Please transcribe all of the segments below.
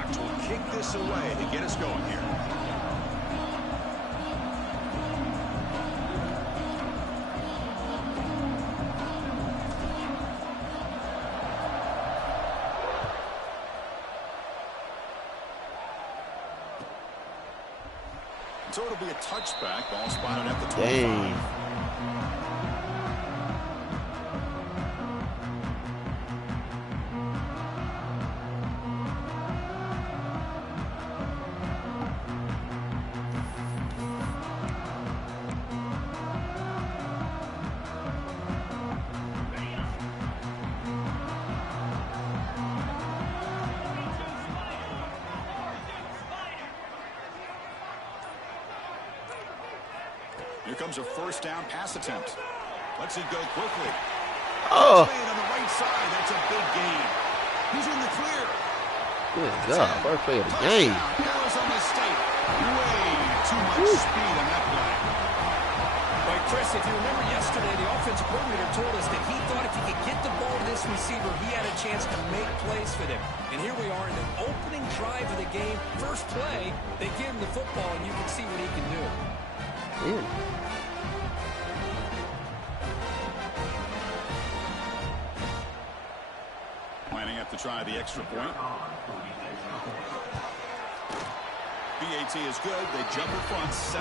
Cox will kick this away to get us going here. So it'll be a touchback. Ball spotted at the 25. Dang. Here comes a first down pass attempt. Lets it go quickly. Oh. On the right side, that's a big gain. He's in the clear. Good God. First play of the game. Arizona State. Way too much speed on that play. Right, Chris, if you remember yesterday, the offensive coordinator told us that he thought if he could get the ball to this receiver, he had a chance to make plays for them. And here we are in the opening drive of the game. First play, they give him the football, and you can see what he can do. Yeah. Lining up to try the extra point. BAT is good. They jump in front 7-0.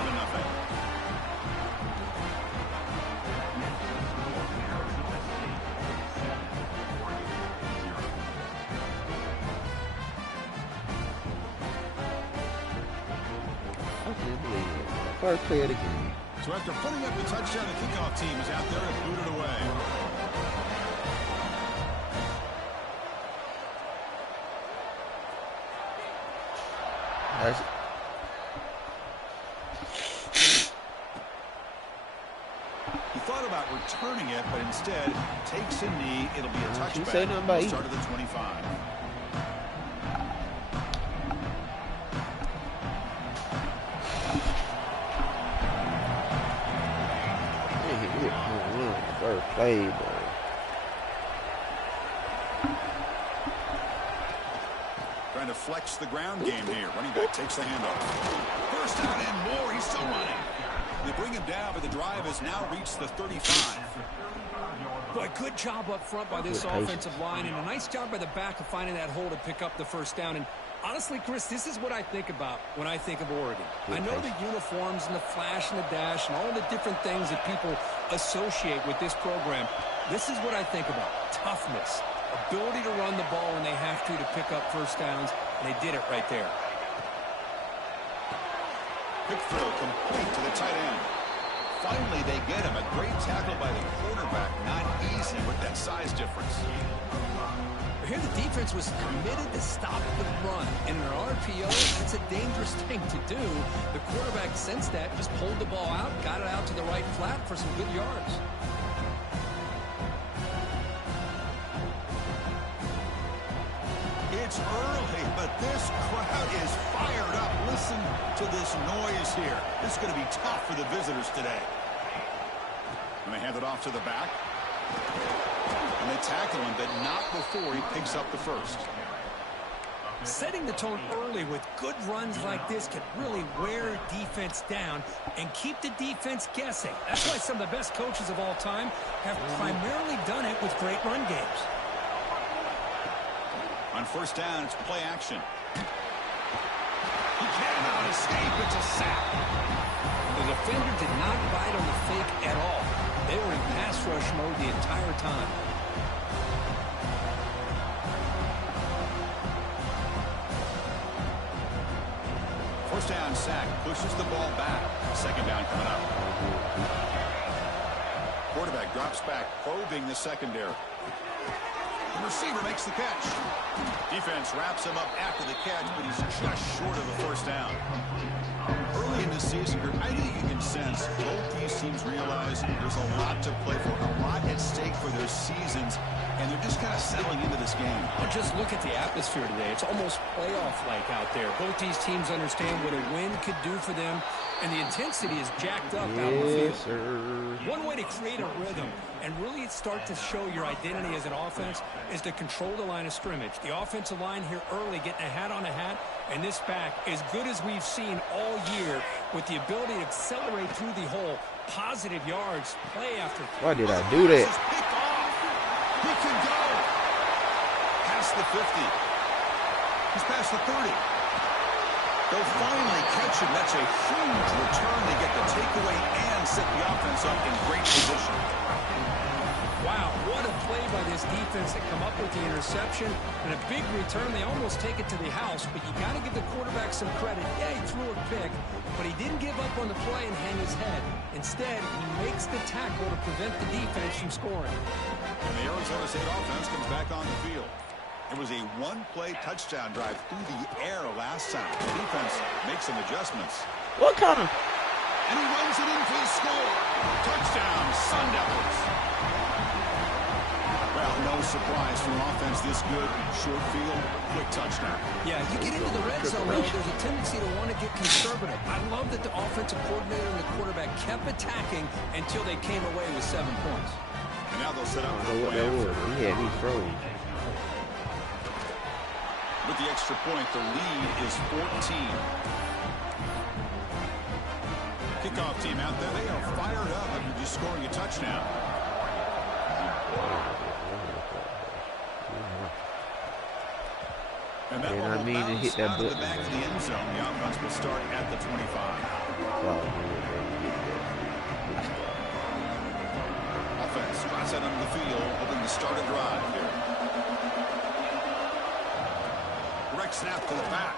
I can't believe it. First play of the game. So after putting up the touchdown, the kickoff team is out there and boot it away. That's He thought about returning it, but instead takes a knee. It'll be a touchback. You say nothing about Start of the 25. first play, boy. Trying to flex the ground game here. Running back takes the handoff. First down and more. He's still running. They bring him down, but the drive has now reached the 35. Boy, good job up front by this offensive line, and a nice job by the back of finding that hole to pick up the first down. And honestly, Chris, this is what I think about when I think of Oregon. I know the uniforms and the flash and the dash and all the different things that people associate with this program. This is what I think about. Toughness, ability to run the ball when they have to pick up first downs, and they did it right there. Quick throw complete to the tight end. Finally, they get him. A great tackle by the quarterback. Not easy with that size difference. Here the defense was committed to stop the run. In an RPO, that's a dangerous thing to do. The quarterback sensed that, just pulled the ball out, got it out to the right flat for some good yards. It's early, but this crowd is fired up. Listen to this noise here. This is going to be tough for the visitors today. And they hand it off to the back. And they tackle him, but not before he picks up the first. Setting the tone early with good runs like this can really wear defense down and keep the defense guessing. That's why some of the best coaches of all time have primarily done it with great run games. On first down, it's play action. He cannot escape. It's a sack. The defender did not bite on the fake at all. They were in pass rush mode the entire time. First down sack, pushes the ball back. Second down coming up. Quarterback drops back, probing the secondary. The receiver makes the catch. Defense wraps him up after the catch, but he's just short of a first down. Early in the season, I think you can sense both these teams realize there's a lot to play for, a lot at stake for their seasons. and they're just kind of settling into this game. Well, just look at the atmosphere today. It's almost playoff-like out there. Both these teams understand what a win could do for them, and the intensity is jacked up out in the field. Sir. One way to create a rhythm and really start to show your identity as an offense is to control the line of scrimmage. The offensive line here early getting a hat on a hat, and this back as good as we've seen all year with the ability to accelerate through the hole. Positive yards, play after play. Why did I do that? He can go. Past the 50. He's past the 30. They'll finally catch him. That's a huge return to get the takeaway and set the offense up in great position. Wow, what a play by this defense to come up with the interception and a big return. They almost take it to the house, but you got to give the quarterback some credit. Yeah, he threw a pick, but he didn't give up on the play and hang his head. Instead, he makes the tackle to prevent the defense from scoring. And the Arizona State offense comes back on the field. It was a one-play touchdown drive through the air last time. The defense makes some adjustments. What kind of? And he runs it in for the score. Touchdown, Sun Devils. Well, no surprise for an offense this good. Short field, quick touchdown. Yeah, you get into the red zone, though, there's a tendency to want to get conservative. I love that the offensive coordinator and the quarterback kept attacking until they came away with 7 points. And now they'll set up I don't know what that was. He had me frozen. With the extra point, the lead is 14. Kickoff team out there, they are fired up after just scoring a touchdown. And that one will bounce out of the back of the end zone. The offense will start at the 25. Offense drops out onto the field, hoping to start a drive here. Direct snap to the back.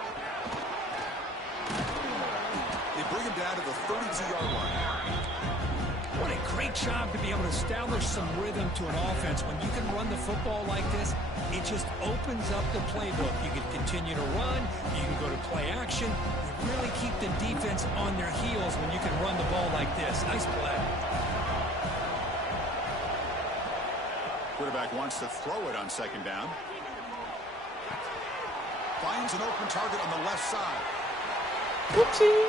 They bring him down to the 32-yard line. What a great job to be able to establish some rhythm to an offense. When you can run the football like this, it just opens up the playbook. You can continue to run. You can go to play action. You really keep the defense on their heels when you can run the ball like this. Nice play. Quarterback wants to throw it on second down. Finds an open target on the left side. Whoopsie.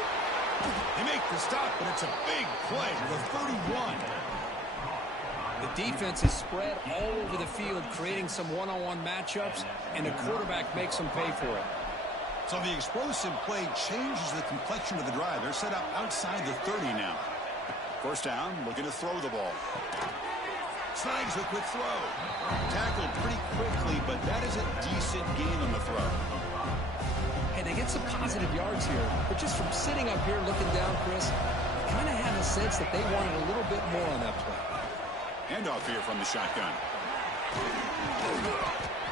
They make the stop, but it's a big play to the 31. The defense is spread all over the field, creating some one-on-one matchups, and the quarterback makes them pay for it. So the explosive play changes the complexion of the drive. They're set up outside the 30 now. First down, looking to throw the ball. Slides a quick throw. Tackled pretty quickly, but that is a decent gain on the throw. Hey, they get some positive yards here, but just from sitting up here looking down, Chris, you kind of have a sense that they wanted a little bit more on that play. Handoff here from the shotgun.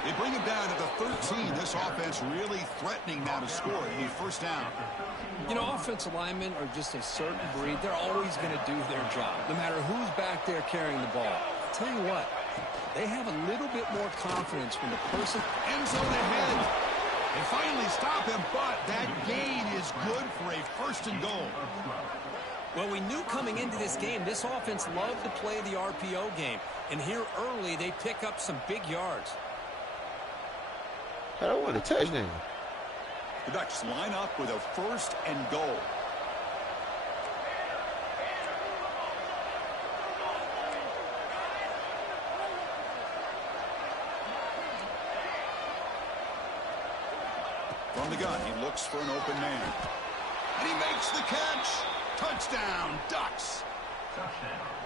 They bring him down to the 13. This offense really threatening now to score. A first down. You know, offensive linemen are just a certain breed. They're always going to do their job, no matter who's back there carrying the ball. I'll tell you what, they have a little bit more confidence when the person end zone ahead. They finally stop him, but that gain is good for a first and goal. Well, we knew coming into this game, this offense loved to play the RPO game. And here early, they pick up some big yards. I don't want a touchdown. The Ducks line up with a first and goal. From the gun, he looks for an open man. And he makes the catch. Touchdown, Ducks.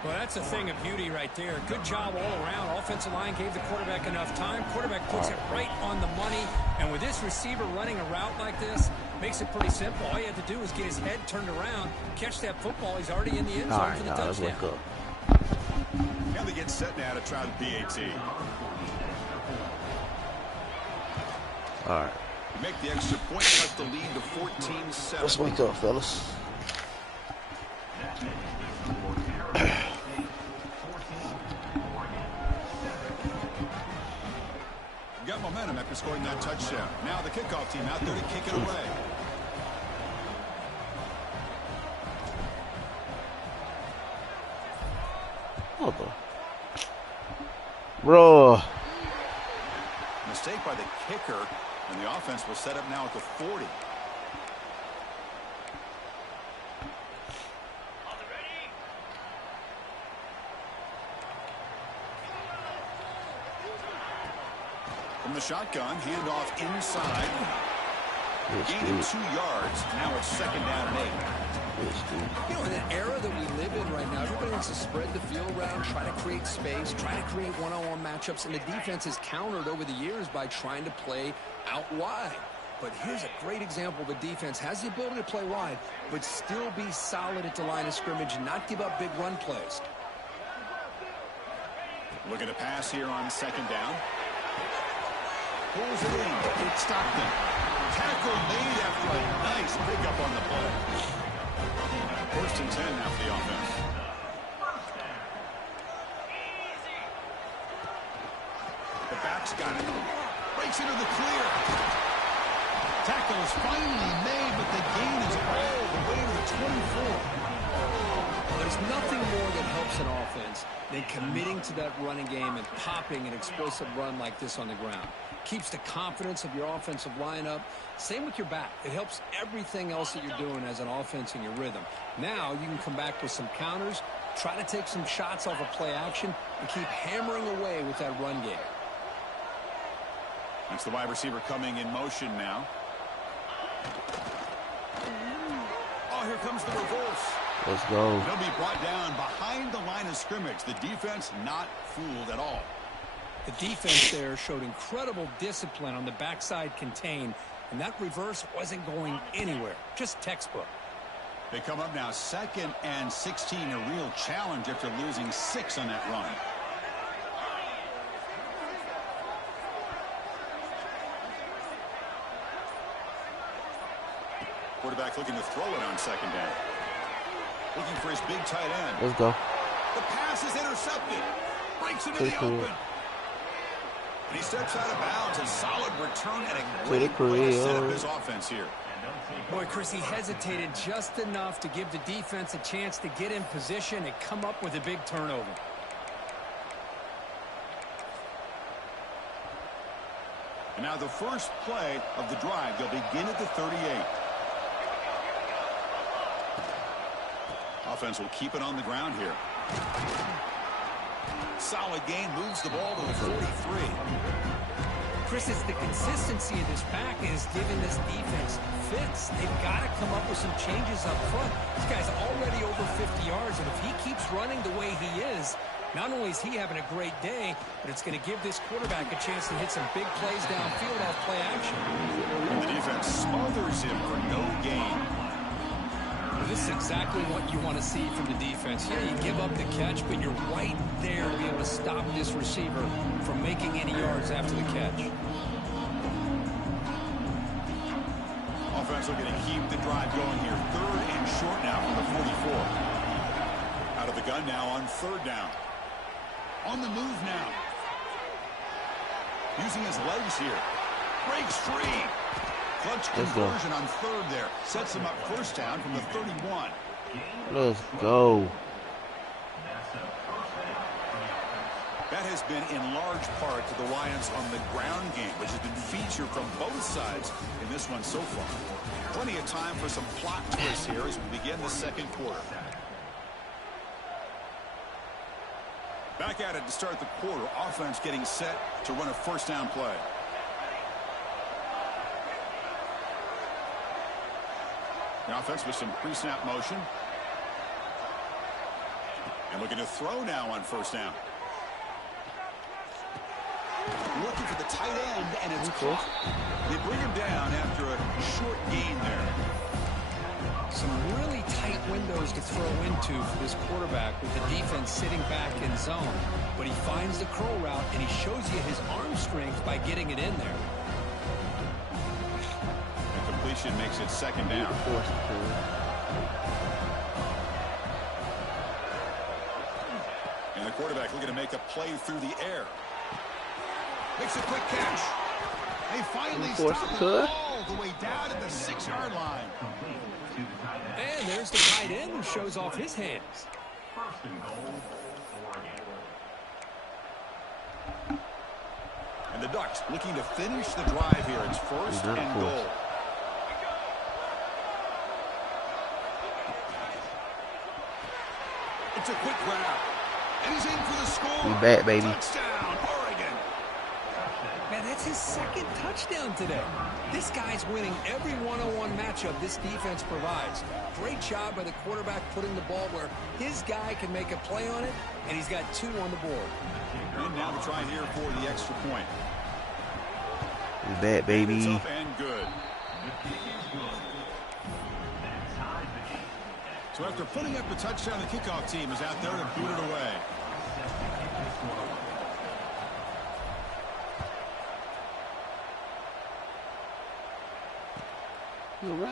Well, that's a thing of beauty right there. Good job all around. Offensive line gave the quarterback enough time. Quarterback puts it right on the money. And with this receiver running a route like this, makes it pretty simple. All you have to do is get his head turned around, catch that football. He's already in the end zone for the touchdown. Let's wake up. And they get set now to try the PAT. All right. Make the extra point, cut the lead to 14-7. Let's wake up, fellas. Got momentum after scoring that touchdown. Now the kickoff team out there to kick it away. Bro. mistake by the kicker, and the offense will set up now at the 40. From the shotgun, handoff inside. Gain of 2 yards. Now it's 2nd down and 8. You know, in an era that we live in right now, everybody wants to spread the field around, try to create space, try to create one-on-one matchups, and the defense has countered over the years by trying to play out wide. But here's a great example. The defense has the ability to play wide, but still be solid at the line of scrimmage and not give up big run plays. Looking to pass here on 2nd down. Pulls it in. It's Stockton. Tackle made after a nice pickup on the play. 1st and 10 now for the offense. The back's got it. Breaks into the clear. Tackle is finally made, but the gain is all the way to the 24. There's nothing more that helps an offense than committing to that running game and popping an explosive run like this on the ground. Keeps the confidence of your offensive lineup. Same with your back. It helps everything else that you're doing as an offense in your rhythm. Now you can come back with some counters, try to take some shots off of play action, and keep hammering away with that run game. That's the wide receiver coming in motion now. Oh, here comes the reverse. Let's go. He'll be brought down behind the line of scrimmage. The defense not fooled at all. The defense there showed incredible discipline on the backside contain, and that reverse wasn't going anywhere. Just textbook. They come up now 2nd and 16, a real challenge after losing 6 on that run. Quarterback looking to throw it on 2nd down. Looking for his big tight end. Let's go. The pass is intercepted. Breaks into the open. And he steps out of bounds. A solid return and a great way to set up his offense here. Boy, Chris, he hesitated just enough to give the defense a chance to get in position and come up with a big turnover. And now the first play of the drive. They'll begin at the 38. Offense will keep it on the ground here. Solid gain, moves the ball to the 43. Chris, it's the consistency of this pack is giving this defense fits. They've got to come up with some changes up front. This guy's already over 50 yards, and if he keeps running the way he is, not only is he having a great day, but it's going to give this quarterback a chance to hit some big plays downfield off play action. And the defense smothers him for no gain. This is exactly what you want to see from the defense. Here you give up the catch, but you're right there to be able to stop this receiver from making any yards after the catch. Offense looking to keep the drive going here. 3rd and short now from the 44. Out of the gun now on 3rd down. On the move now. Using his legs here. Breaks free. Clutch conversion on 3rd there. Sets him up 1st down from the 31. Let's go. That has been in large part to the reliance on the ground game, which has been featured from both sides in this one so far. Plenty of time for some plot twists here as we begin the 2nd quarter. Back at it to start the quarter. Offense getting set to run a 1st down play. The offense with some pre-snap motion. And looking to throw now on 1st down. Looking for the tight end, and it's caught. They bring him down after a short gain there. Some really tight windows to throw into for this quarterback with the defense sitting back in zone. But he finds the curl route, and he shows you his arm strength by getting it in there. Completion makes it 2nd down. And the quarterback looking to make a play through the air. Makes a quick catch. They finally stop the ball the way down at the 6-yard line. And there's the tight end who shows off his hands. And the Ducks looking to finish the drive here. It's first and goal. It's a quick grab. And he's in for the score. We back, baby. Touchdown, Oregon. Man, that's his second touchdown today. This guy's winning every one-on-one matchup this defense provides. Great job by the quarterback putting the ball where his guy can make a play on it, and he's got 2 on the board. And now to try here for the extra point. We back, baby. It's up and good. So after putting up the touchdown, the kickoff team is out there to boot it away.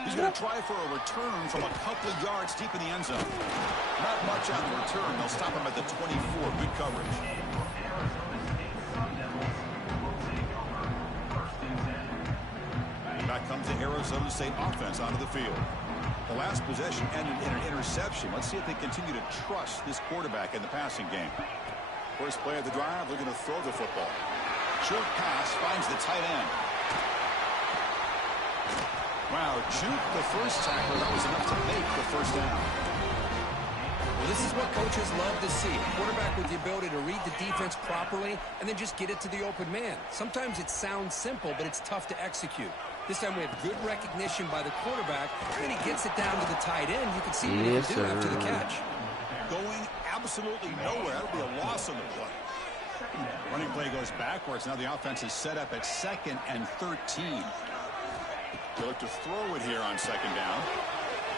He's going to try for a return from a couple of yards deep in the end zone. Not much on the return. They'll stop him at the 24. Good coverage. Back comes the Arizona State offense onto the field. The last possession ended in an interception. Let's see if they continue to trust this quarterback in the passing game. First play of the drive, looking to throw the football. Short pass finds the tight end. Wow, juke the first tackle. That was enough to make the first down. Well, this is what coaches love to see. A quarterback with the ability to read the defense properly and then just get it to the open man. Sometimes it sounds simple, but it's tough to execute. This time we have good recognition by the quarterback, and he gets it down to the tight end. You can see what he can do after the catch. Going absolutely nowhere. That'll be a loss on the play. Running play goes backwards. Now the offense is set up at 2nd and 13. They look to throw it here on 2nd down.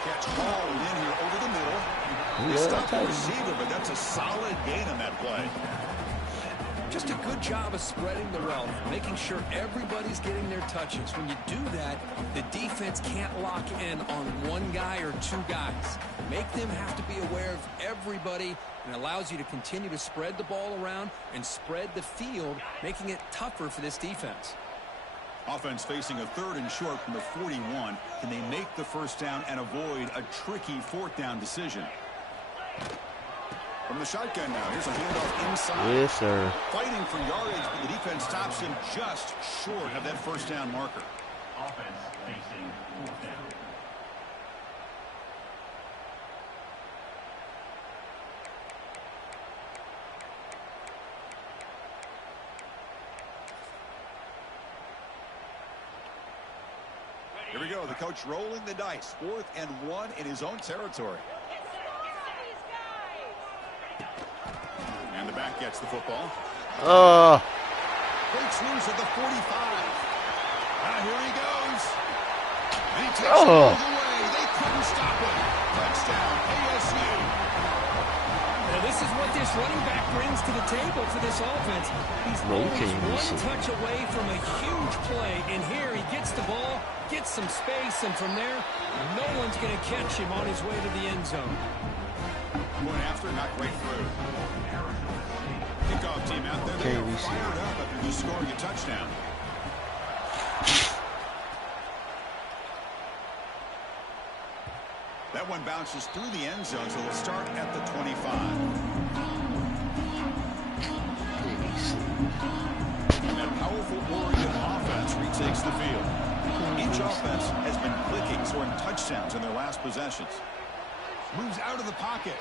Catch hauled in here over the middle. They stop the receiver, but that's a solid gain on that play. Just a good job of spreading the wealth, making sure everybody's getting their touches. When you do that, the defense can't lock in on one guy or 2 guys. Make them have to be aware of everybody, and allows you to continue to spread the ball around and spread the field, making it tougher for this defense. Offense facing a 3rd and short from the 41. Can they make the first down and avoid a tricky 4th down decision? From the shotgun now, here's a handoff inside. Yes, sir. Fighting for yardage, but the defense stops him just short of that first down marker. Offense facing 4th down. Here we go. The coach rolling the dice. 4th and 1 in his own territory. And the back gets the football. Breaks loose at the 45. Here he goes. And he takes it all the way. They couldn't stop him. Touchdown, ASU. Now this is what this running back brings to the table for this offense. He's always 1 touch away from a huge play. And here he gets the ball, gets some space, and from there, no one's going to catch him on his way to the end zone. Going after, not right through. Kickoff team out there. They are fired up after just scoring a touchdown. That one bounces through the end zone, so they'll start at the 25. And that powerful Oregon offense retakes the field. Each offense has been clicking, scoring touchdowns in their last possessions. Moves out of the pocket.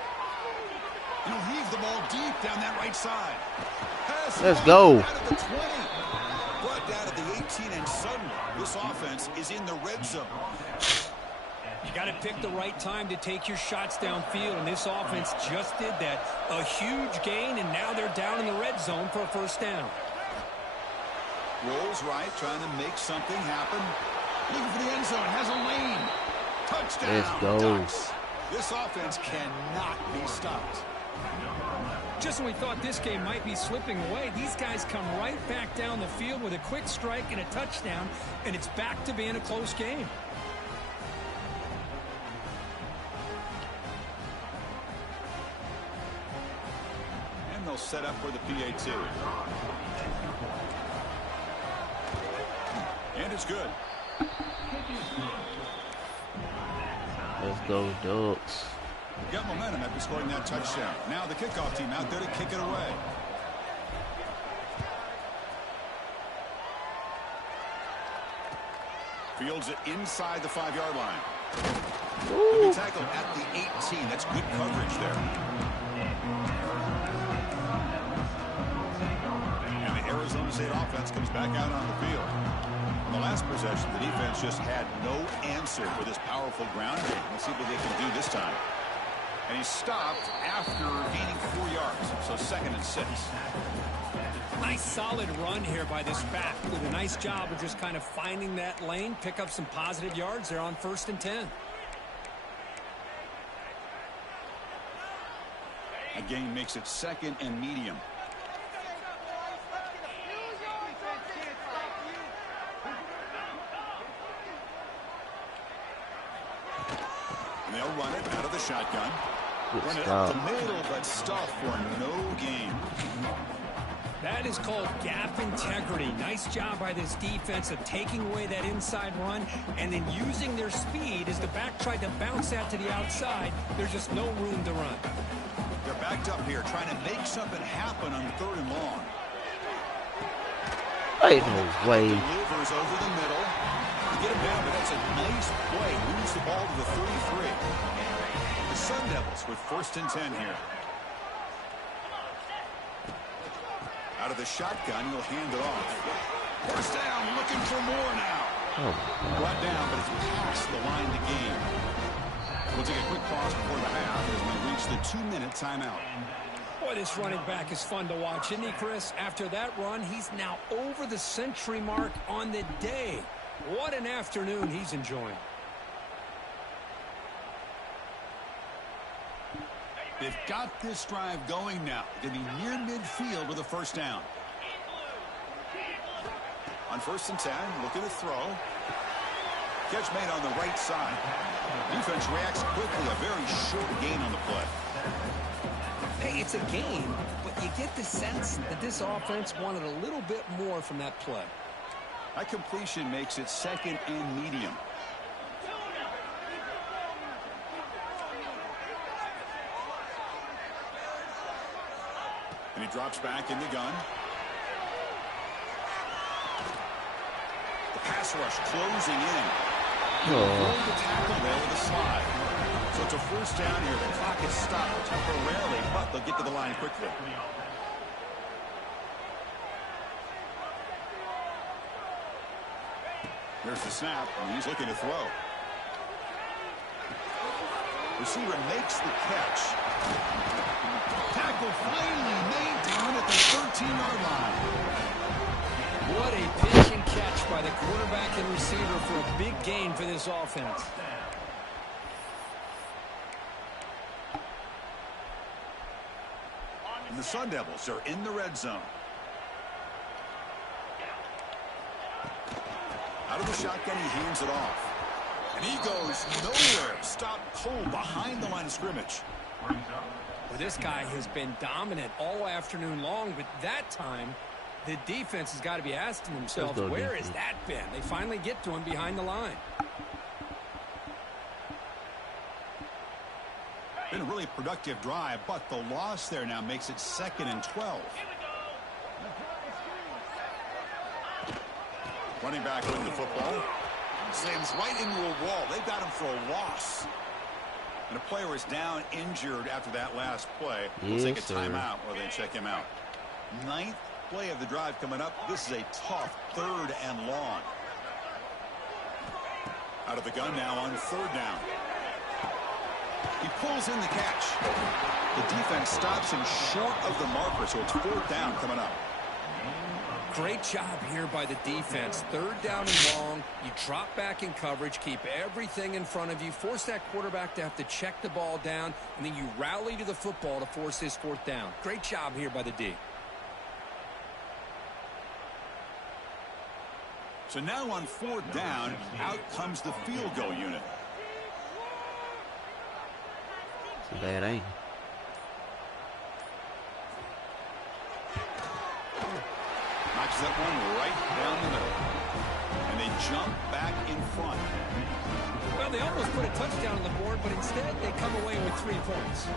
He'll heave the ball deep down that right side. Let's go. Out of the 20. Brought down at the 18, and suddenly this offense is in the red zone. You got to pick the right time to take your shots downfield, and this offense just did that. A huge gain, and now they're down in the red zone for a first down. Rolls right, trying to make something happen. Looking for the end zone, has a lane. Touchdown. Let's go. Ducks. This offense cannot be stopped. Just when we thought this game might be slipping away, these guys come right back down the field with a quick strike and a touchdown, and it's back to being a close game. And they'll set up for the PAT. And it's good. Let's go, Ducks. Got momentum after scoring that touchdown. Now the kickoff team out there to kick it away. Fields it inside the 5-yard line. Ooh. He'll be tackled at the 18. That's good coverage there. And the Arizona State offense comes back out on the field. On the last possession, the defense just had no answer for this powerful ground game. Let's see what they can do this time. And he stopped after gaining 4 yards. So 2nd and 6. Nice solid run here by this back. Did a nice job of just kind of finding that lane, pick up some positive yards there on 1st and 10. A gain makes it 2nd and medium. And they'll run it out of the shotgun. Run it up the middle, but stuff for no gain. That is called gap integrity. Nice job by this defense of taking away that inside run and then using their speed as the back tried to bounce that to the outside. There's just no room to run. They're backed up here trying to make something happen on 3rd and long. Ain't no way. Delivers over the middle. Get him down, but that's a nice play. Moves the ball to the 33. The Sun Devils with 1st and 10 here. Out of the shotgun, he'll hand it off. 1st down, looking for more now. Brought down, but it's past the line to gain. We'll take a quick pause before the half as we reach the 2-minute timeout. Boy, this running back is fun to watch, isn't he, Chris? After that run, he's now over the century mark on the day. What an afternoon he's enjoying. They've got this drive going now. They'll be near midfield with a 1st down. On 1st and 10, looking to throw. Catch made on the right side. Defense reacts quickly. A very short gain on the play. Hey, it's a game, but you get the sense that this offense wanted a little bit more from that play. That completion makes it 2nd and medium. And he drops back in the gun. The pass rush closing in. Going to tackle there with a slide. So it's a 1st down here. The clock is stopped temporarily, but they'll get to the line quickly. Here's the snap, and he's looking to throw. Receiver makes the catch. Tackle finally made down at the 13-yard line. What a pitch and catch by the quarterback and receiver for a big gain for this offense. And the Sun Devils are in the red zone. Out of the shotgun, he hands it off. And he goes nowhere. Stop cold behind the line of scrimmage. Well, this guy has been dominant all afternoon long, but that time the defense has got to be asking themselves, where has that been? They finally get to him behind the line. Been a really productive drive, but the loss there now makes it 2nd and 12. Running back with the football. Slams right into a wall. They've got him for a loss. And a player is down injured after that last play. We'll take a timeout while they check him out. 9th play of the drive coming up. This is a tough 3rd and long. Out of the gun now on 3rd down. He pulls in the catch. The defense stops him short of the marker, so it's 4th down coming up. Great job here by the defense. 3rd down and long. You drop back in coverage, keep everything in front of you, force that quarterback to have to check the ball down, and then you rally to the football to force this 4th down. Great job here by the D. So now on 4th down, out comes the field goal unit. So bad, ain't it? Knocks that one right down the middle. And they jump back in front. Well, they almost put a touchdown on the board, but instead they come away with 3 points.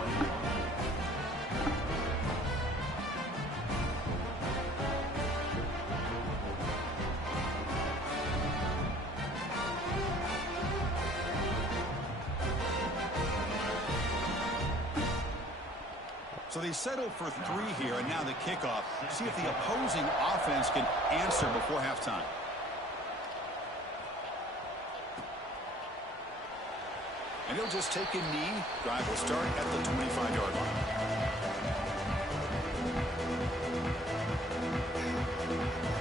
So they settle for 3 here, and now the kickoff. See if the opposing offense can answer before halftime. And he'll just take a knee. Drive will start at the 25-yard line.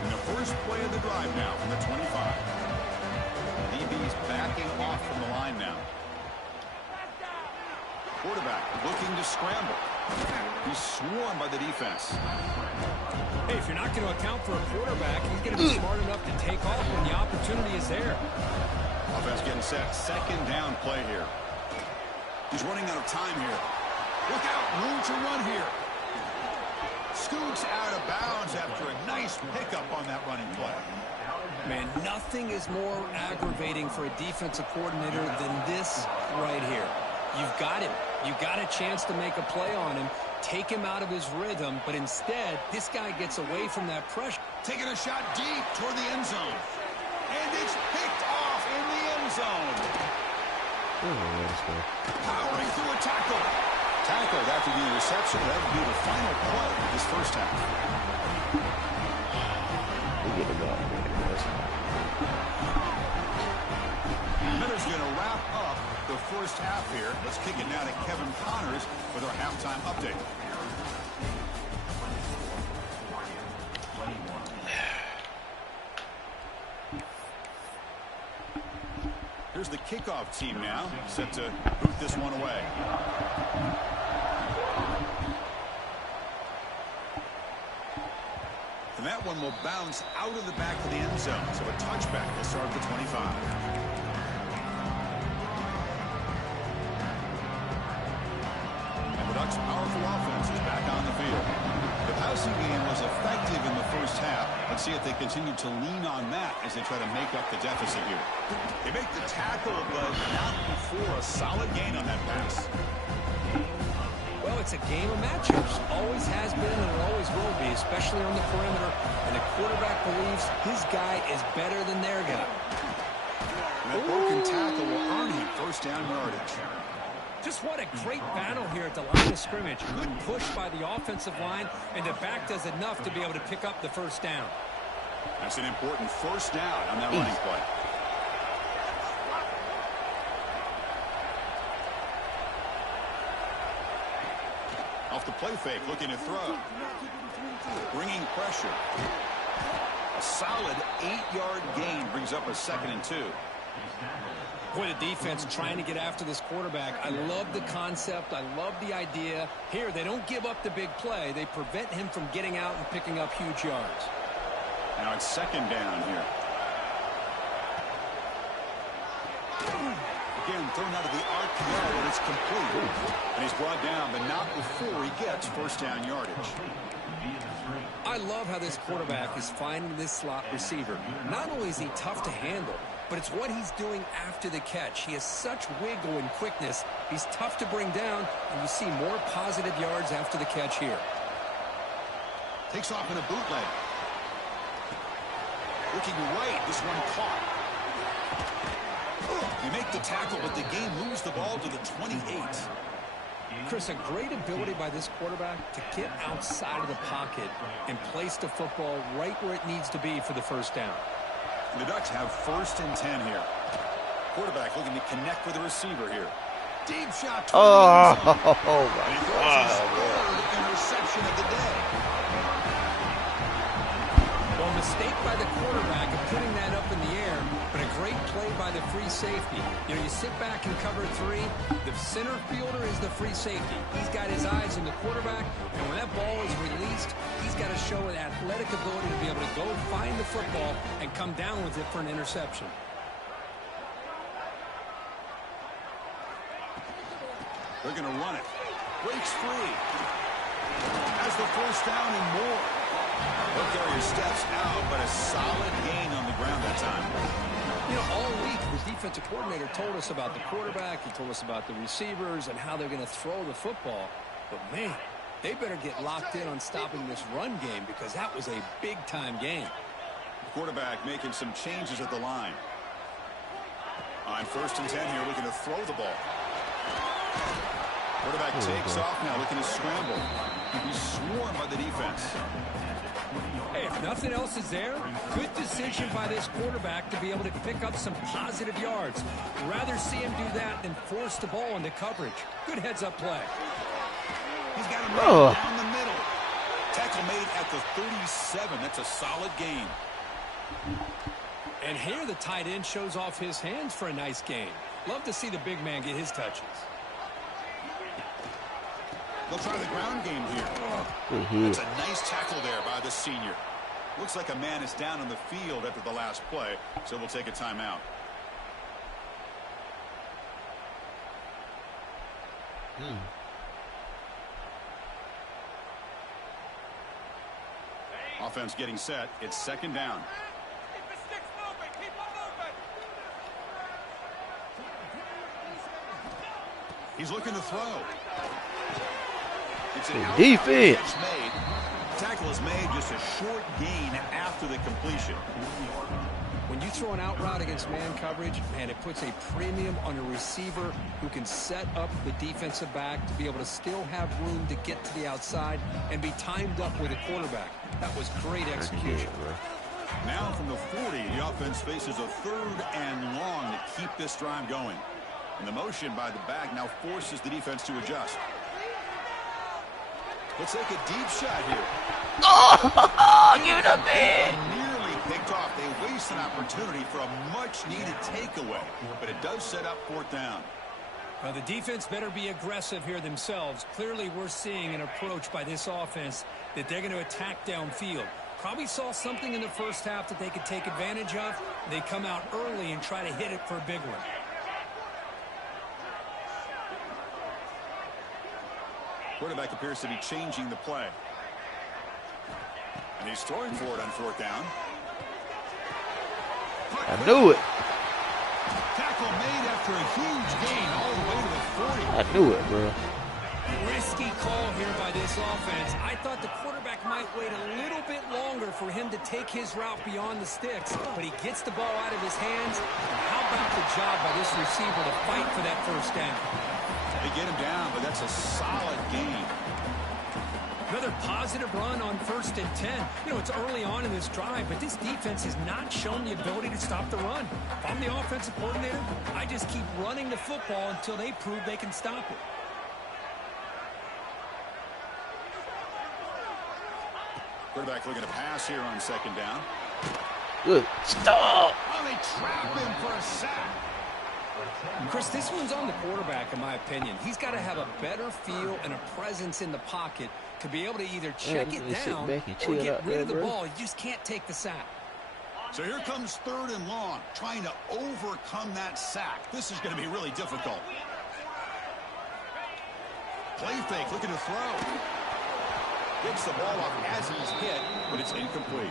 And the first play of the drive now from the 25. DB's backing off from the line now. Quarterback looking to scramble. He's swarmed by the defense. Hey, if you're not going to account for a quarterback, he's going to be smart enough to take off when the opportunity is there. Offense getting set. Second down play here. He's running out of time here. Look out. Room to run here. Scoots out of bounds after a nice pickup on that running play. Man, nothing is more aggravating for a defensive coordinator than this right here. You've got him. You've got a chance to make a play on him, take him out of his rhythm, but instead, this guy gets away from that pressure. Taking a shot deep toward the end zone. And it's picked off in the end zone. Powering through a tackle. Tackled after the interception. That would be the final play of this first half. Miller's going to wrap up the first half here. Let's kick it now to Kevin Connors with our halftime update. Here's the kickoff team now, set to boot this one away. And that one will bounce out of the back of the end zone. So a touchback will start at the 25. And the Ducks' powerful offense is back on the field. The passing game was effective in the first half. Let's see if they continue to lean on that as they try to make up the deficit here. They make the tackle, but not before a solid gain on that pass. Well, it's a game of matchups. Always has been and it always will be, especially on the perimeter. And the quarterback believes his guy is better than their guy. And that broken tackle will earn him first down yardage. Just what a great battle here at the line of scrimmage. Good push by the offensive line, and the back does enough to be able to pick up the first down. That's an important first down on that running play. Off the play fake, looking to throw. Bringing pressure. A solid 8-yard gain brings up a 2nd and 2. Boy, the defense trying to get after this quarterback. I love the concept. I love the idea. Here, they don't give up the big play. They prevent him from getting out and picking up huge yards. Now it's 2nd down here. Again, thrown out of the RPO, and it's complete. And he's brought down, but not before he gets first down yardage. I love how this quarterback is finding this slot receiver. Not only is he tough to handle, but it's what he's doing after the catch. He has such wiggle and quickness. He's tough to bring down, and you see more positive yards after the catch here. Takes off in a bootleg. Looking right, this one caught. You make the tackle, but the game moves the ball to the 28. Chris, a great ability by this quarterback to get outside of the pocket and place the football right where it needs to be for the first down. The Ducks have 1st and 10 here. Quarterback looking to connect with the receiver here. Deep shot. Oh, my God. Third interception of the day. Well, mistake by the quarterback of putting that up in the air, but a great play by the free safety. You know, you sit back and cover 3. The center fielder is the free safety. He's got his eyes on the quarterback, and when that ball is released, he's got to show an athletic ability to be able to go find the football and come down with it for an interception. They're going to run it. Breaks free. Has the first down and more. They'll carry his steps out, but a solid gain on the ground that time. You know, all week, the defensive coordinator told us about the quarterback. He told us about the receivers and how they're going to throw the football. But, man, they better get locked in on stopping this run game because that was a big-time game. The quarterback making some changes at the line. On 1st and 10 here, looking to throw the ball. Quarterback takes off now, looking to scramble. He's swarmed by the defense. Hey, if nothing else is there, good decision by this quarterback to be able to pick up some positive yards. Rather see him do that than force the ball into coverage. Good heads-up play. He's got him right down the middle. Tackle made at the 37. That's a solid gain. And here the tight end shows off his hands for a nice gain. Love to see the big man get his touches. They'll try the ground game here. That's a nice tackle there by the senior. Looks like a man is down on the field after the last play, so we'll take a timeout. Offense getting set. It's second down. Keep the sticks moving. Keep them moving. He's looking to throw. It's an defense. Tackle is made, just a short gain after the completion. When you throw an out route against man coverage, man, it puts a premium on a receiver who can set up the defensive back to be able to still have room to get to the outside and be timed up with a quarterback. That was great execution. Now from the 40, the offense faces a 3rd and long to keep this drive going. And the motion by the back now forces the defense to adjust. Let's take a deep shot here. Oh, give it a bit. Nearly picked off. They waste an opportunity for a much-needed takeaway, but it does set up 4th down. Well, the defense better be aggressive here themselves. Clearly, we're seeing an approach by this offense that they're going to attack downfield. Probably saw something in the first half that they could take advantage of. They come out early and try to hit it for a big one. Quarterback appears to be changing the play. And he's throwing for it on 4th down. I knew it. Tackle made after a huge gain all the way to the 40. I knew it, bro. Risky call here by this offense. I thought the quarterback might wait a little bit longer for him to take his route beyond the sticks, but he gets the ball out of his hands. How about the job by this receiver to fight for that 1st down? They get him down, but that's a solid gain. Another positive run on 1st and 10. You know, it's early on in this drive, but this defense has not shown the ability to stop the run. If I'm the offensive coordinator, I just keep running the football until they prove they can stop it. Quarterback looking to pass here on 2nd down. Good. Stop. Oh, they trap him for a sack. Chris, this one's on the quarterback, in my opinion. He's got to have a better feel and a presence in the pocket to be able to either check it down or get rid of the ball. You just can't take the sack. So here comes 3rd and long, trying to overcome that sack. This is going to be really difficult. Play fake, looking to throw. Gets the ball off as he's hit, but it's incomplete.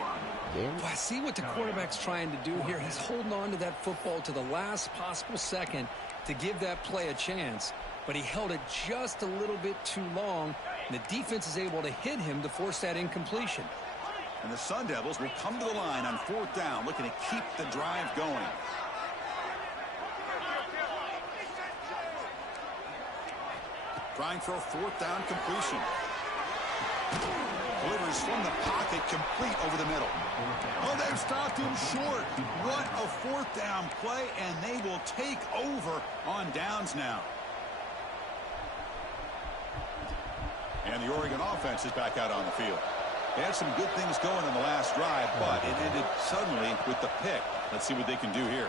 Well, I see what the quarterback's trying to do here. He's holding on to that football to the last possible second to give that play a chance, but he held it just a little bit too long, and the defense is able to hit him to force that incompletion. And the Sun Devils will come to the line on 4th down, looking to keep the drive going. Trying for a 4th down completion. Delivers from the pocket, complete over the middle. Oh, they've stopped him short. What a 4th down play, and they will take over on downs now. And the Oregon offense is back out on the field. They had some good things going in the last drive, but it ended suddenly with the pick. Let's see what they can do here.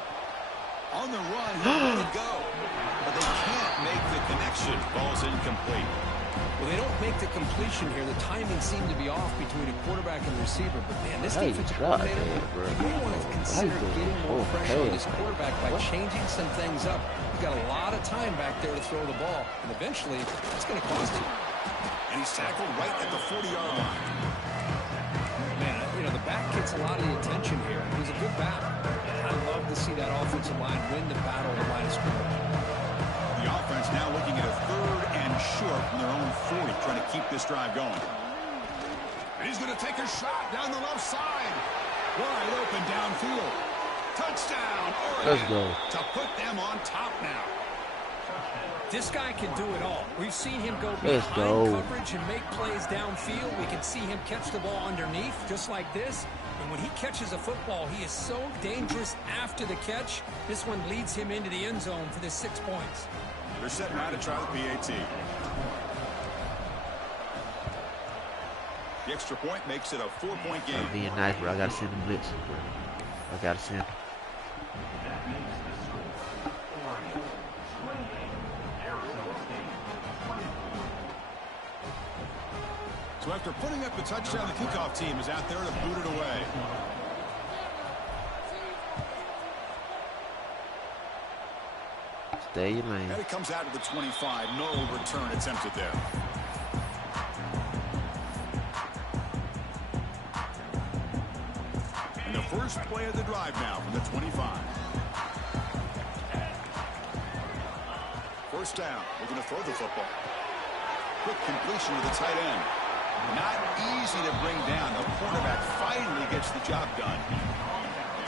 On the run, he'll let it go. But they can't make the connection. Ball's incomplete. Well, they don't make the completion here. The timing seemed to be off between a quarterback and receiver. But, man, this defensive coordinator, they want to consider getting more pressure on this quarterback by changing some things up. He's got a lot of time back there to throw the ball. And eventually, it's going to cost him. And he's tackled right at the 40-yard line. Man, you know, the back gets a lot of the attention here. It was a good battle. I love to see that offensive line win the battle of the line of scrimmage. The offense now looking at a 3rd and short from their own 40, trying to keep this drive going. And he's going to take a shot down the left side. Wide open downfield. Touchdown, Oregon. Let's go. To put them on top now. This guy can do it all. We've seen him go Let's behind go. coverage and make plays downfield. We can see him catch the ball underneath, just like this. And when he catches a football, he is so dangerous after the catch. This one leads him into the end zone for the 6 points. They're set now to try the PAT. The extra point makes it a 4-point game. I'm being nice, bro. I gotta send the blitz. I gotta send. So after putting up the touchdown, the kickoff team is out there to boot it away. Stay your lane. And it comes out to the 25. No return attempted there. And the first play of the drive now from the 25. First down. We're going to throw the football. Quick completion to the tight end. Not easy to bring down. The cornerback finally gets the job done.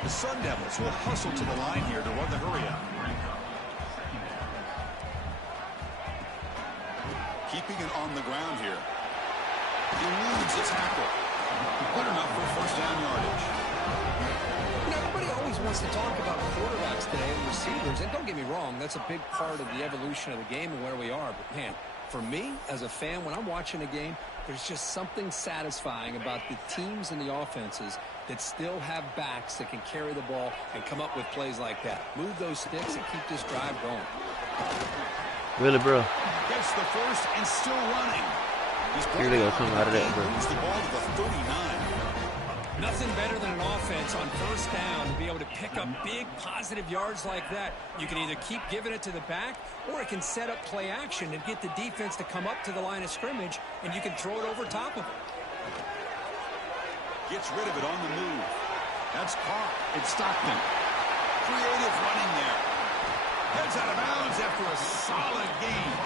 The Sun Devils will hustle to the line here to run the hurry-up. Keeping it on the ground here. Eludes the tackle. Good enough for first down yardage. You know, everybody always wants to talk about quarterbacks today and receivers. And don't get me wrong, that's a big part of the evolution of the game and where we are. But, man, for me, as a fan, when I'm watching a game, there's just something satisfying about the teams and the offenses that still have backs that can carry the ball and come up with plays like that. Move those sticks and keep this drive going. Really, bro? Gets the first and still running. Here they go, come out of that, bro. Moves the ball to the 39. Nothing better than an offense on first down to be able to pick up big positive yards like that. You can either keep giving it to the back, or it can set up play action and get the defense to come up to the line of scrimmage, and you can throw it over top of it. Gets rid of it on the move. That's caught. It's Stockton. Creative running there. Heads out of bounds after a solid game.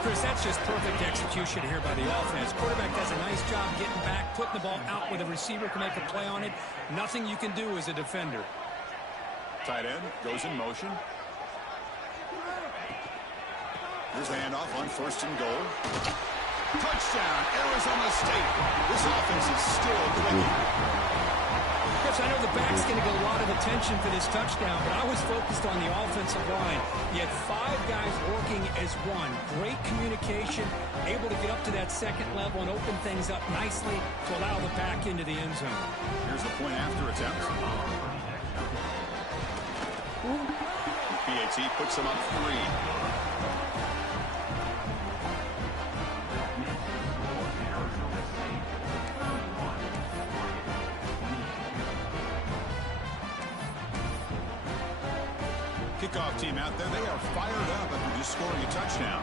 Chris, that's just perfect execution here by the offense. Quarterback does a nice job getting back, putting the ball out where the receiver can make a play on it. Nothing you can do as a defender. Tight end goes in motion. Here's a handoff on first and goal. Touchdown, Arizona State. This offense is still clicking. Chris, I know the back's going to get a lot of attention for this touchdown, but I was focused on the offensive line. You had 5 guys working as one. Great communication, able to get up to that second level and open things up nicely to allow the back into the end zone. Here's the point after attempt. PAT puts him up 3. Kickoff team out there, they are fired up after just scoring a touchdown.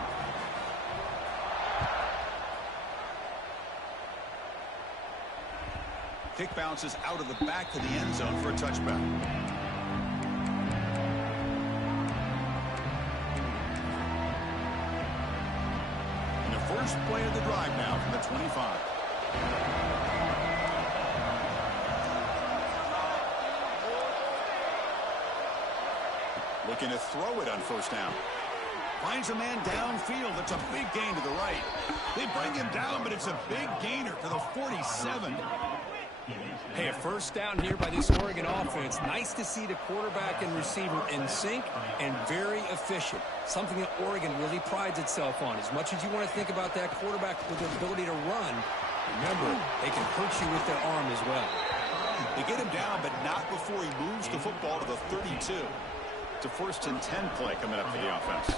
Kick bounces out of the back to the end zone for a touchback. And the first play of the drive now from the 25. Looking to throw it on first down. Finds a man downfield. That's a big gain to the right. They bring him down, but it's a big gainer to the 47. Hey, a first down here by this Oregon offense. Nice to see the quarterback and receiver in sync and very efficient. Something that Oregon really prides itself on. As much as you want to think about that quarterback with the ability to run, remember, they can hurt you with their arm as well. They get him down, but not before he moves the football to the 32. It's a first and 10 play coming up for the offense.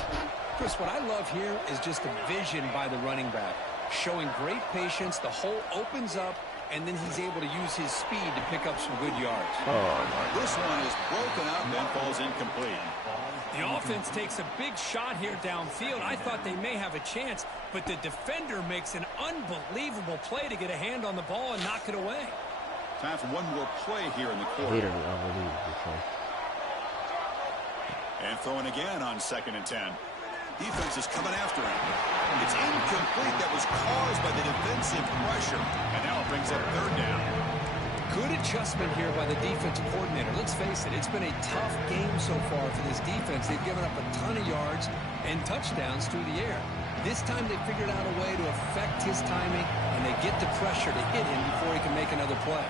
Chris, what I love here is just the vision by the running back. Showing great patience, the hole opens up, and then he's able to use his speed to pick up some good yards. This one is broken up and falls incomplete. The offense takes a big shot here downfield. I thought they may have a chance, but the defender makes an unbelievable play to get a hand on the ball and knock it away. Time for one more play here in the quarter. Literally unbelievable play. And throwing again on 2nd and 10. Defense is coming after him. It's incomplete. That was caused by the defensive pressure. And now it brings up 3rd down. Good adjustment here by the defensive coordinator. Let's face it, it's been a tough game so far for this defense. They've given up a ton of yards and touchdowns through the air. This time they figured out a way to affect his timing, and they get the pressure to hit him before he can make another play.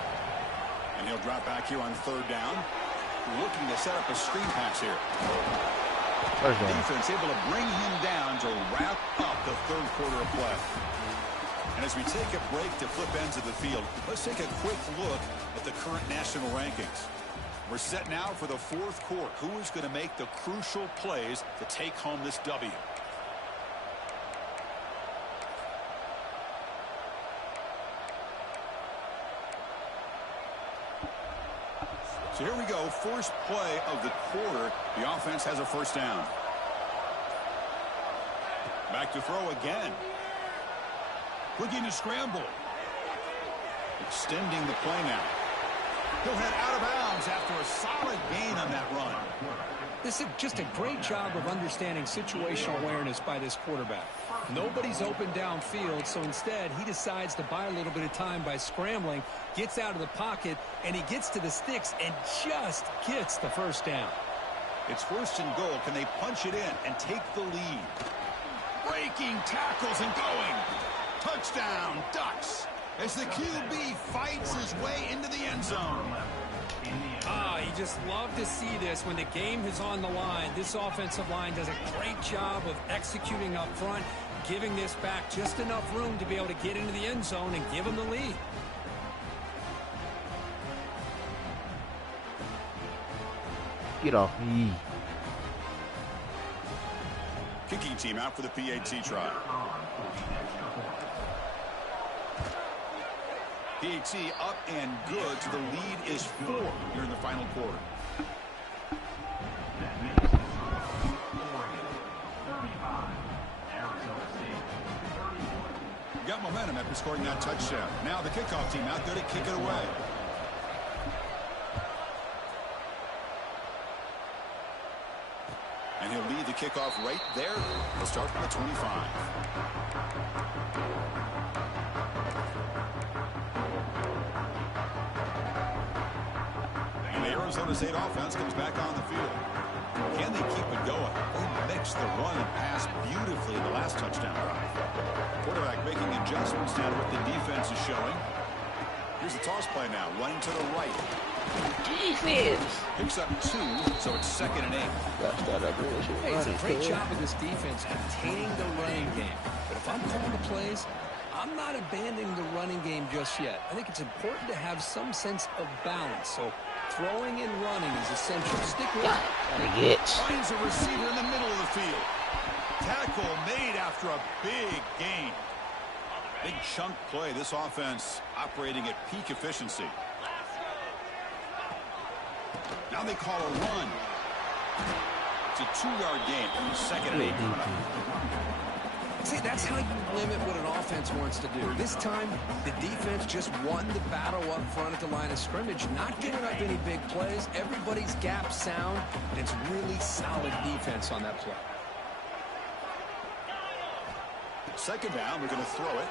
And he'll drop back here on 3rd down. Looking to set up a screen pass here. Defense able to bring him down to wrap up the 3rd quarter of play. And as we take a break to flip ends of the field, let's take a quick look at the current national rankings. We're set now for the 4th quarter. Who is going to make the crucial plays to take home this W? So here we go. First play of the quarter. The offense has a 1st down. Back to throw again. Looking to scramble. Extending the play now. He'll head out of bounds after a solid gain on that run. This is just a great job of understanding situational awareness by this quarterback. Nobody's open downfield, so instead he decides to buy a little bit of time by scrambling, gets out of the pocket, and he gets to the sticks and just gets the 1st down. It's 1st and goal. Can they punch it in and take the lead? Breaking tackles and going. Touchdown, Ducks, as the QB fights his way into the end zone. You just love to see this when the game is on the line. This offensive line does a great job of executing up front, giving this back just enough room to be able to get into the end zone and give them the lead. Get off me. Kicking team out for the PAT try. PAT up and good, so the lead is 4 here in the final quarter. Got momentum after scoring that touchdown. Now the kickoff team out there to kick it away. And he'll lead the kickoff right there. He'll start from the 25. And the Arizona State offense comes back on the field. Can they keep it going? They mixed the run and pass beautifully in the last touchdown drive. Quarterback making adjustments down to what the defense is showing. Here's the toss play now, running to the right. Defense. Picks up 2, so it's 2nd and 8. Hey, it's a great job of this defense containing the running game. But if I'm calling the plays, I'm not abandoning the running game just yet. I think it's important to have some sense of balance. So throwing and running is essential. Stick with it. Finds a receiver in the middle of the field. Tackle made after a big gain. Big chunk play. This offense operating at peak efficiency. Now they call a run. It's a 2-yard gain. 2nd and 8 coming up. See, that's how you limit what an offense wants to do. This time, the defense just won the battle up front at the line of scrimmage, not giving up any big plays. Everybody's gap sound, and it's really solid defense on that play. 2nd down, we're going to throw it.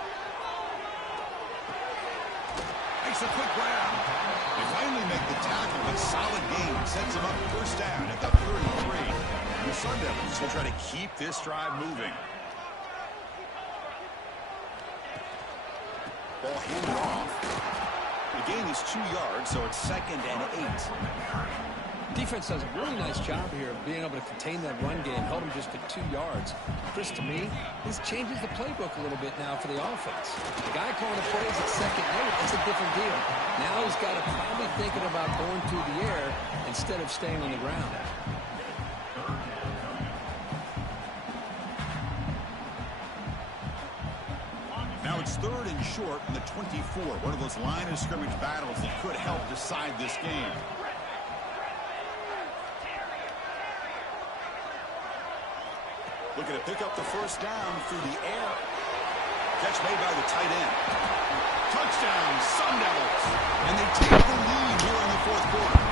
Makes a quick grab. They finally make the tackle, but solid gain sets them up 1st down at the 33. The Sun Devils will try to keep this drive moving. Ball handed off. The gain is 2 yards, so it's 2nd and 8. Defense does a really nice job here of being able to contain that run game, held them just at 2 yards. Chris, to me, this changes the playbook a little bit now for the offense. The guy calling the plays at 2nd and 8, that's a different deal. Now he's got to probably thinking about going through the air instead of staying on the ground. Now it's 3rd and short from the 24. One of those line of scrimmage battles that could help decide this game. Looking to pick up the 1st down through the air. Catch made by the tight end. Touchdown, Sun Devils. And they take the lead here in the 4th quarter.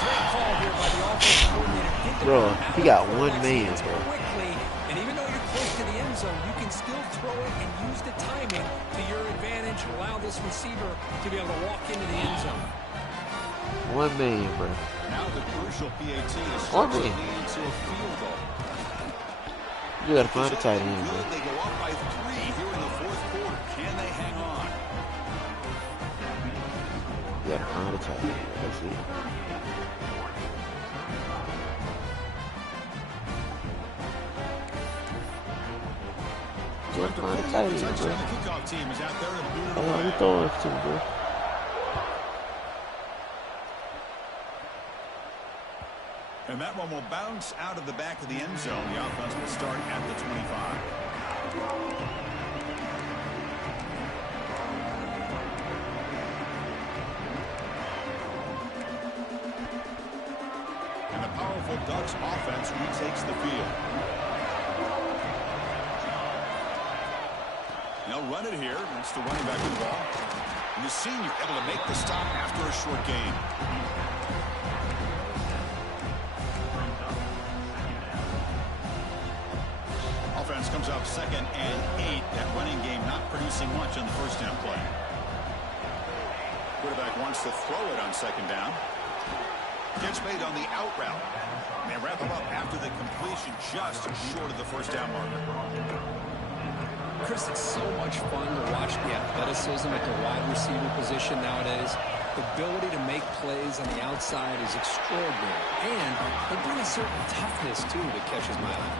Great call here by the offensive coordinator. Bro, he got 1 man, bro. Quickly, and even though you're close to the end zone, you can still throw it and use the timing to your advantage and allow this receiver to be able to walk into the end zone. 1 million, bro. Now the crucial PAT is One stretching million. the into a field goal. You gotta find a tight end, bro. Good. They go up by 3 here in the fourth quarter. Can they hang on? You gotta find a tight end. That's it. You gotta find a tight end, bro. The kickoff team is out there to boot it That's all we away. throwing to, bro. And that one will bounce out of the back of the end zone. The offense will start at the 25. And the powerful Ducks offense retakes the field. They'll run it here. That's the running back with the ball. And the senior able to make the stop after a short gain. Offense comes up 2nd and 8. That running game not producing much on the first down play. Quarterback wants to throw it on 2nd down. Gets made on the out route. And they wrap him up after the completion just short of the first down marker. Chris, it's so much fun to watch the athleticism at the wide receiver position nowadays. The ability to make plays on the outside is extraordinary. And they bring a certain toughness, too, that catches my eye.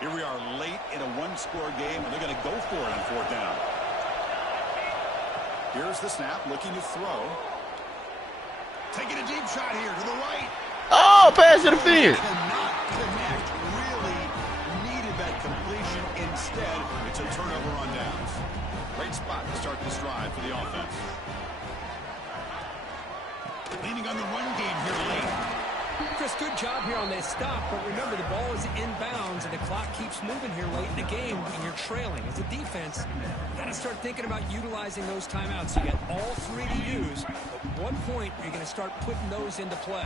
Here we are late in a one-score game, and they're going to go for it on 4th down. Here's the snap, looking to throw. Taking a deep shot here to the right. Oh, pass interference. Cannot connect. Really needed that completion. Instead, it's a turnover on downs. Great spot to start this drive for the offense. Leaning on the run game here late. Chris, good job here on that stop, but remember the ball is inbounds and the clock keeps moving here late in the game and you're trailing. As a defense, you got to start thinking about utilizing those timeouts. You got all 3 to use. At one point, you're going to start putting those into play.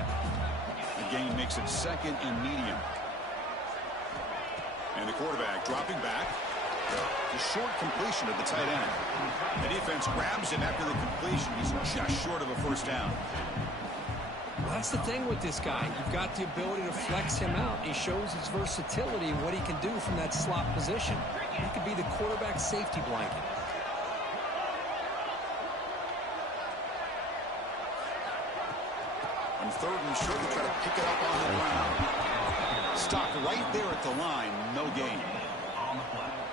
The game makes it 2nd and medium. And the quarterback dropping back. The short completion of the tight end. The defense grabs him after the completion. He's just short of a first down. Well, that's the thing with this guy. You've got the ability to flex him out. He shows his versatility and what he can do from that slot position. He could be the quarterback safety blanket. On 3rd and short, to try to pick it up on the ground. Stopped right there at the line. No gain.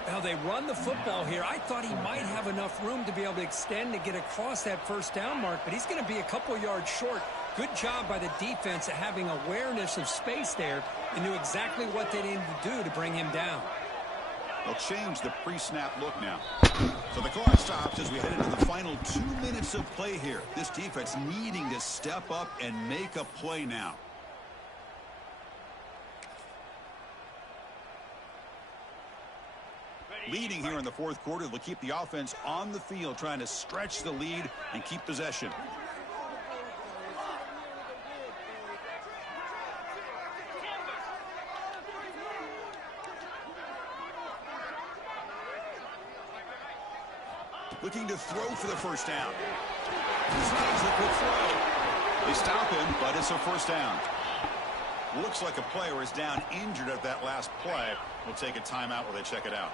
Now they run the football here. I thought he might have enough room to be able to extend and get across that first down mark, but he's going to be a couple yards short. Good job by the defense at having awareness of space there and knew exactly what they needed to do to bring him down. They'll change the pre-snap look now. So the clock stops as we head into the final 2 minutes of play here. This defense needing to step up and make a play now. Leading here in the fourth quarter, they'll keep the offense on the field, trying to stretch the lead and keep possession. Looking to throw for the first down. Snags a quick throw. They stop him, but it's a first down. Looks like a player is down injured at that last play. We'll take a timeout while they check it out.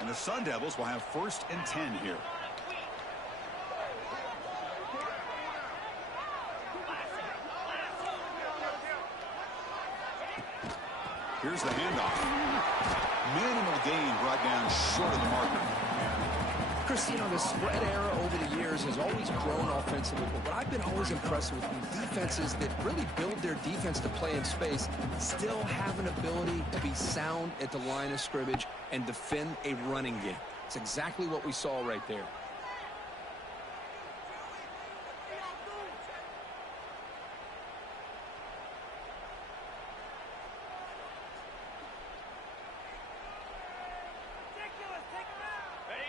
And the Sun Devils will have 1st and 10 here. Here's the handoff. Minimal gain brought down short of the marker. Chris, you know, the spread era over the years has always grown offensively, but what I've been always impressed with defenses that really build their defense to play in space still have an ability to be sound at the line of scrimmage and defend a running game. It's exactly what we saw right there.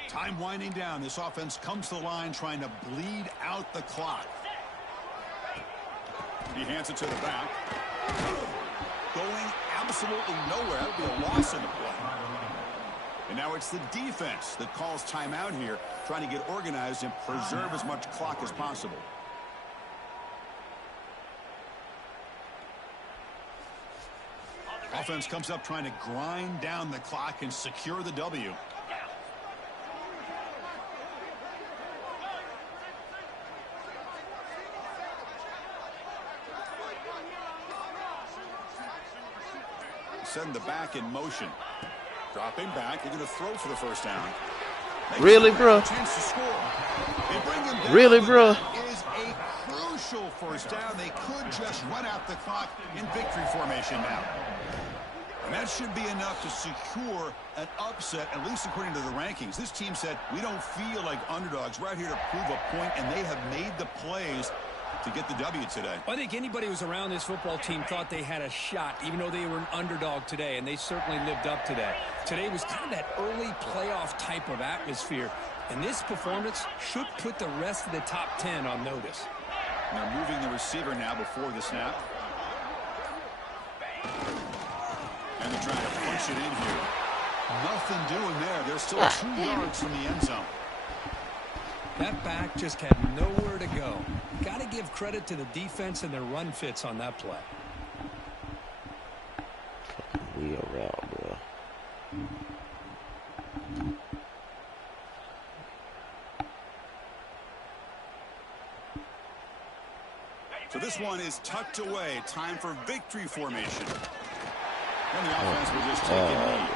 Time winding down. This offense comes to the line trying to bleed out the clock. He hands it to the back. Going absolutely nowhere. That would be a loss in the play. And now it's the defense that calls timeout here, trying to get organized and preserve as much clock as possible. Offense comes up trying to grind down the clock and secure the W. Send the back in motion. Dropping back. They're going to throw for the first down. Really, bro? Really, bro? Is a crucial first down. They could just run out the clock in victory formation now. And that should be enough to secure an upset, at least according to the rankings. This team said, we don't feel like underdogs. We're out here to prove a point, and they have made the plays to get the W today. I think anybody who was around this football team thought they had a shot, even though they were an underdog today, and they certainly lived up to that. Today was kind of that early playoff type of atmosphere, and this performance should put the rest of the top 10 on notice. They're moving the receiver now before the snap. And they're trying to punch it in here. Nothing doing there. They're still 2 yards from the end zone. That back just had nowhere to go. Got to give credit to the defense and their run fits on that play. We around, bro. So this one is tucked away. Time for victory formation. And the offense will just take a knee.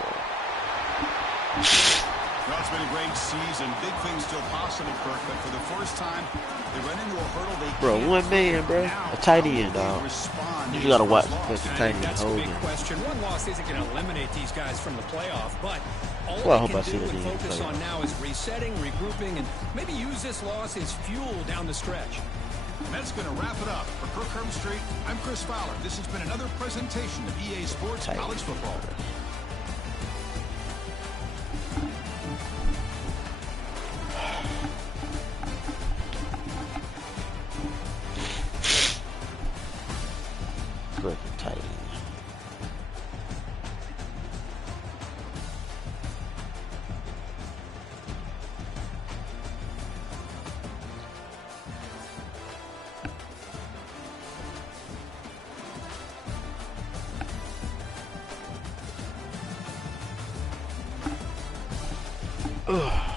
Well, it's been a great season. Big things still possible, Kirk, but for the first time, they run into a hurdle. Bro, one man, bro. A tight end, dog. You just gotta watch the tight end That's a hold big him. question. One loss isn't going to eliminate these guys from the playoff, but all Well, I they hope I can see do the and D in the focus playoff. on now is resetting, regrouping, and maybe use this loss as fuel down the stretch. And that's going to wrap it up. For Kirk Herbstreit, I'm Chris Fowler. This has been another presentation of EA Sports College Football. Freaking tight end. Ugh.